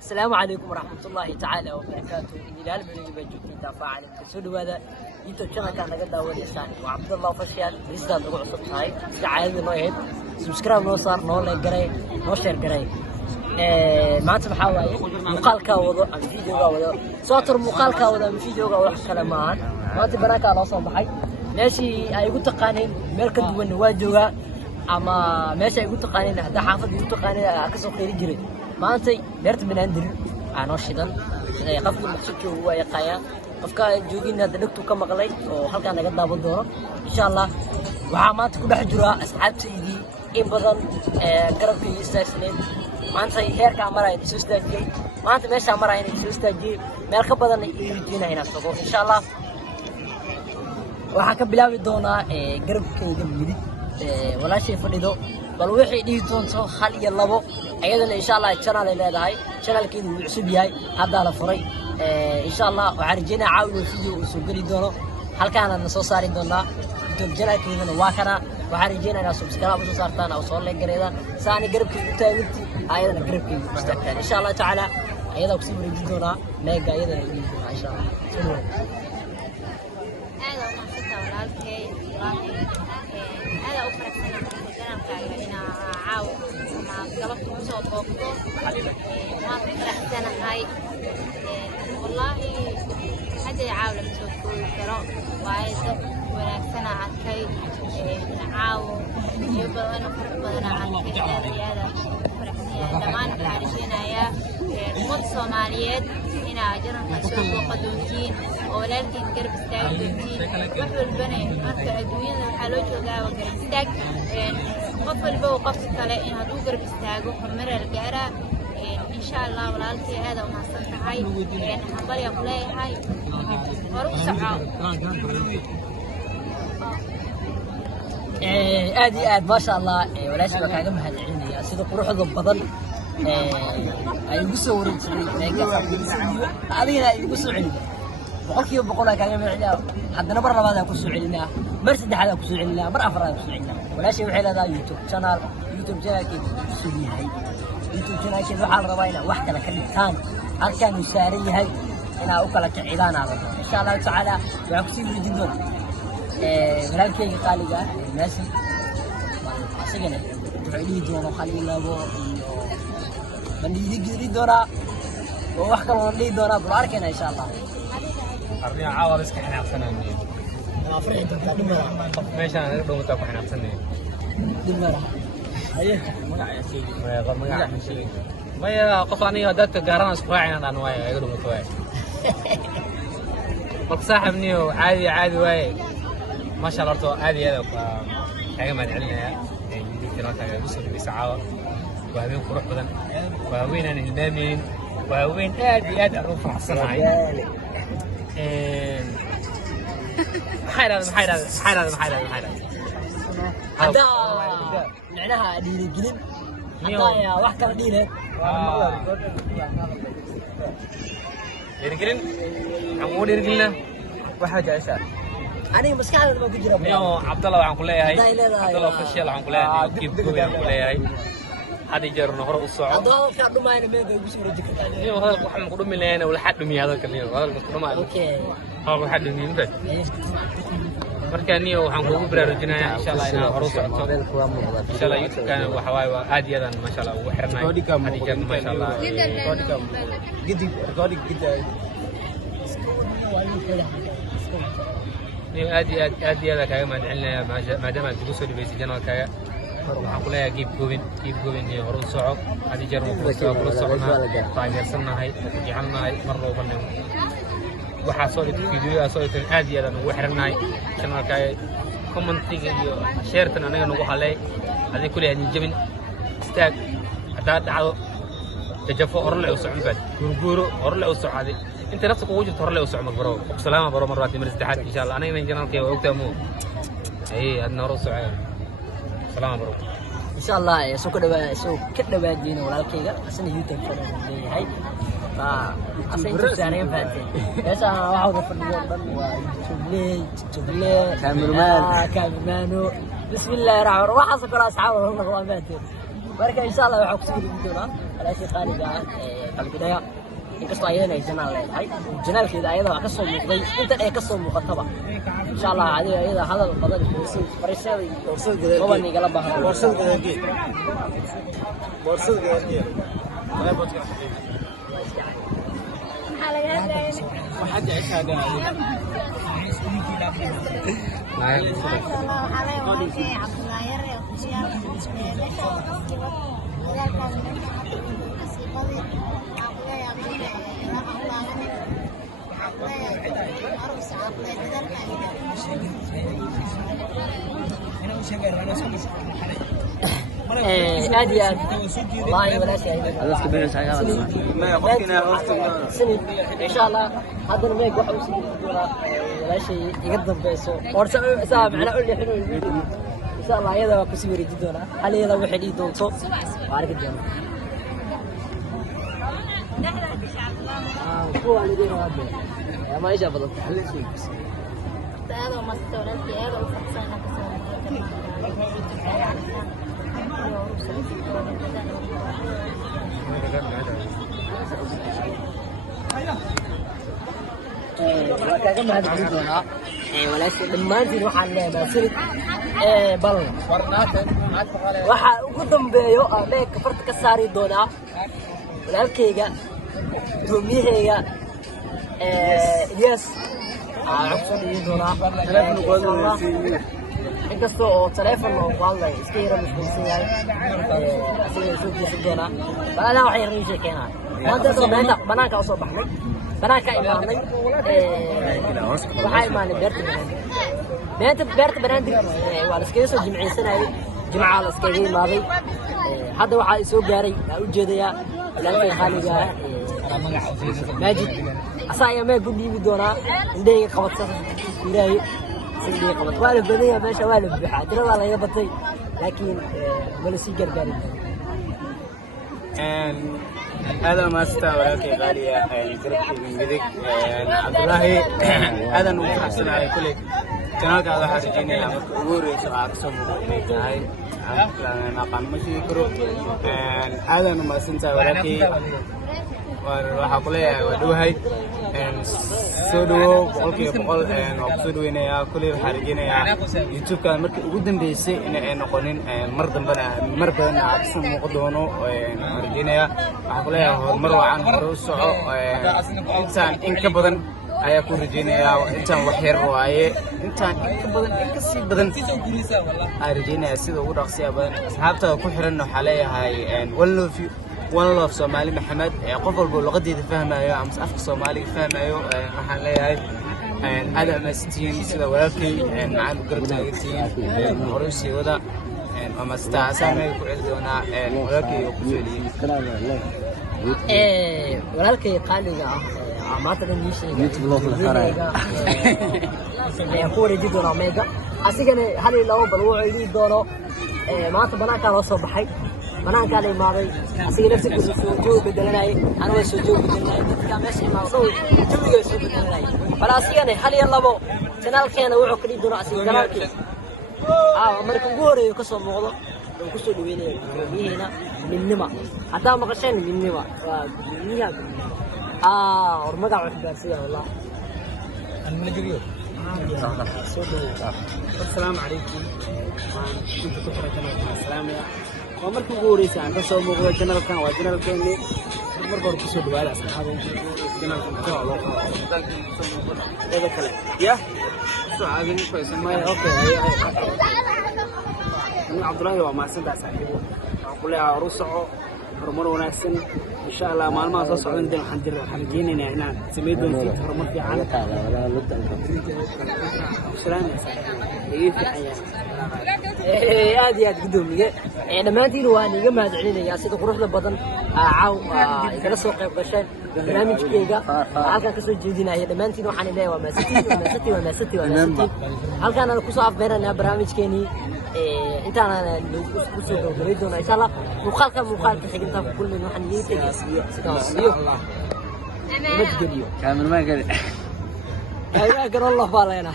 السلام عليكم ورحمة الله تعالى وبركاته. إلى المنزل بجوتي تفاعل كسود هذا يتوجه كان لقد أول يساني وعبد الله فشيال لسه نروح صبح هاي استعاد الله يهد سبسكرايب نو صار نو لايك قري نو شير قري ما تسمح واي مقال كاوضو أم فيديو كاوضو صوتر مقال كاوضو أم فيديو كاوضو كلمان ما تبناك على صباحي ماشي أيقول تقانين مركز ونواجهها أما ماشي أيقول تقانين هذا حافظ يقول تقانين أكسر خير جري ما أنت درت من عندنا أنا شيطان قفل المقصود هو يقايا قفكا جوجين هذا دكتور كم غلي وحلقة أنا قد دابل دورة إن شاء الله وعامات كل حجرة أصحاب سيدي إن بدل قرب في سنين ما أنت هير كاميرا ينسوستاجي ما أنت ماشي كاميرا ينسوستاجي مالك بدل يجينا هنا سوق إن شاء الله وحكم بلاوي دونا قرب كي جميل ولا شيء فردو بل وحي دي دونتو خال iyo labo ayadana insha Allah channel ay leedahay channelkeedu wuu cusub yahay hadda la furay insha Allah waxaan rajaynayaa caawin video uu soo gali doono halkaan aan soo saari doonaa YouTube channelkeeduna waa kana waxaan rajaynayaa subscribe soo saartaan oo soo like gareedaan saani garabkii u taagantay ayadana garabkii u istaagtaan insha Allah taala ayada ku sii wareejin doonaa meega ayadana insha Allah هذا أفرح سنة عاو قلبت مصوب وقته ما تفرح سنة هاي والله هذا عاو لما تقول كرام وايد ولا سنة عكي عاو يبغى أنا فرح بدنا عكي هذا فرح زمان عايشين يا مد صوماليات هنا جرن فشوف وقدوتين ولكن قرب استاجدتين وحول البني مركز أدوية الحلوج وقاوة قرب استاج قفل بو قفل كلا إن هدو قرب استاجو حمر الجارة إن شاء الله ولالكي هذا وما صنع هاي حبر يقولي هاي وروح سعاو آدي ما شاء الله ولا شيء كان مهل علمي سيد قروح الضبطن أي قصة هذه قصة علمي وقلت بقولها كان يعلم حتى نبر هذا كسر علمنا مرسد هذا كسر علمنا مر أفراد كسر علمنا ولا شيء وحيل هذا يوتيوب شانل كي سوري هاي يوتيوب شانل كي وحال رواينا واحدة لكن ثاني هل كان يساري هاي أنا أكلت إعلان هذا إن شاء الله تعالى وعكسي جدا ولكن قال لي ماشي سجن تعيد وانا خلينا بو من يجري دورا ووحكم من دورا باركنا إن شاء الله أرني عاور إسك إحنا عفسنا مني. أنا فرحت تقدمنا. ماشي أنا نقدر نتابع إحنا عفسنا. دمنا. أيه. ما يغير ما يعمل شيء. ما يقطعني هدات قارنا أسبوعين أنا نوايا يقدروا متواي. بتصاحبني وعادي عادي واي. ما شاء الله عادي هذا حاجة ما نعلنها. يمكن أنت بصير بسعة. وهوين قروح بدن. وهوين أنا البامين. وهوين آدي أروح أحسن محيرة هذا معناها دير الجنين حتى واحد ديره دير الجنين عمو دير الجنين وحاجة إيش أنا مسكين ما بيجرب ميو عبد الله عن كلية هاي عبد الله فشيل عن كلية كيف كوي عن كلية هاي هذا يجر نهر الصعود هذا في عدو ما أنا ما بيجوز يرجع ميو هذا واحد من قدوم اللي أنا ولا حد من هذا الكلام هذا القدوم أوكي هذا حد من بس مركاني وحنقول برارجنا إن شاء الله إن هروس إن شاء الله يوتيوب كان وحواي وعادي هذا ما شاء الله وحرنا هذه جد ما شاء الله هذه هذا كاي ما دعنا ما دام تقصوا لي بيس جنال كاي وحنقول لها كيف جوين هي هروس صعب هذه جرم كل صعبنا طاير سنة هاي جعلنا هاي مرة وفنن waxaa soo dhigtay video soo dhigtay aad iyo aad ugu xirnaay channelka commentiga iyo share-tan anaga nagu halay adii kulay aan jabin istaag hadaa dhacdo tajafo horle u socon baad gurguro horle u socday inta nafta kugu jirto horle u socon baro salaama baro marwaati mar saddexaad insha Allah anaga channelka waa ogtaamu adna hor u socon salaama baro insha Allah soo ka dhawaadina walaalkayga asna YouTube channel leeyahay أصلاً تسعين فاتين بس أنا واحد فريق تبلي كامل مانو بسم الله الرحمن الرحيم وحصل كل أصحابه هم فاتين marka insha Allah waxa ku sii gudbi doonaa walaashii qaaliga ah qalbidaya inkastoo ayadana ay janaal leedahay janaalkeeda ayada waa ka soo muuqday inta ay ka soo muuqataba insha Allah ayada hadal badan borsada toban igala baahan borsada waxaad jeceshahay نادي والله ولا شيء سنين ان شاء الله هذا الميك واحد ولا شيء يقدم بيسو ورسا ساعه معنا قول لي حلو الفيديو ان شاء الله هذا كسي وريدي دونا هل يلا وحدي دونتو وارق دونا هو اللي دينا هذا ما ايش افضل تحل شيء هذا ما استوعبت هذا وفقسنا كاغا ما هذا دونا ولكن دمانتين waxaan leeyahay sirid bal waxa ugu dambeeyo aan kafarta ka saari doona walaalkayga doomiyahayga Ilyas عقصد يدونا تلفون قوله inkastoo oo telefoon oo qaaday iska yara mashquulsan yahay asii soo jeedona balaana waxay riixay keenaa maanta sameeyna banaanka soo baxnay banaanka imaanay waxay imaanay beerta banaanka waa la iska soo jimciisanay jimcaha la iska imaaday hadda waxa soo gaaray u jeedaya ilaahay xaaliga Majid asaaya ma gudbi doona indheeyga qabadsan ilaahay سيدي قبل والد بديها ماشي والد بحاجة ترى والله يبطي لكن بلسي قرقاري هذا ما استوى لك غالية قربت من ذلك عبد الله هذا نوحسن على كل كناك هذا حاجيني أمر أموري سعر سمو هاي مقام مشي كروب هذا ما استوى لك waxaa ku leeyahay waa dhawahay soo dhawo boqolkiiba boqol waa kusoo dhaweynayaa kuley waxaa rajeynayaa youtube-ka markii ugu dambeysay in ay noqonin mar badan aad isu muuqan doono waan rajeynayaa waxaa ku leeyahay horumar wacan hore u soco intaan in ka badan ayaa ku rajeynayaa intaan wax yar waaye intaan in ka badan in ka sii badan ayaa rajeynayaa sida ugu dhaqsiya badan asxaabtada ku xiran waxaa leeyahay one love Somali Maxamed qof walba luqadeeda fahmayo ama afka Soomaaliga fahmayo waxaan leeyahay aad amastiin sida walaalkay macaan garab taageertiin horusi wada ama staasana ku cildoona walaalkay ku jeeliyay walaalkay qaaliga ah maanta nin sheegay ku wareejin doona mega asigana hal iyo labo bal wuxuu idin doono maanta banaanka loo soo baxay banaanka la imaaday asiga naftiisa soo joog bedelanay ana way soo joog bedelanay dadka meesha imaaday jawiga soo bedelanay bal asigana hal iyo labo kanaalkeena wuxuu ka dhigi doonaa asiga kanaalkii marka ugu horeeyo ka soo muuqdo ku soo dhaweynay miina midnima hadaa maqasheen midnima waa midnima war magac wax gaarsiya wallah an ma joogiyo السلام عليكم كنت تفرجنا السلام ومركو غوريسا عند سو موقو جنرال كان waa جنرال كاني marka hore kusoo dhawaada asxaabada جنرال kan ka loo qaaday kale ya soo caagin ku ismay okay ay Abdullahi waa maasantaa saaxiibo waxaan ku leeyahay ruusaco horumar wanaagsan insha Allah maalmaha soo socdaan waxaan rajeynaynaa inaan sameeyo doonto horumar fiican aad iyo aad gudoomiye dhamaantiin waan iga mahadcelinayaa sida quruxda badan caaw igala soo qayb gasheen barnaamijkayga halkan ka soo jeedinaya dhamaantiin waxaan leeyahay waa maasati halkan aan ku soo afbeeranaa barnaamijkeeni intaan ku soo gabagabay doona insha Allah muuqaalka xigta kulmin waxaan idin tagaysiiyo sidaas iyo كامل ما قال الله بالنا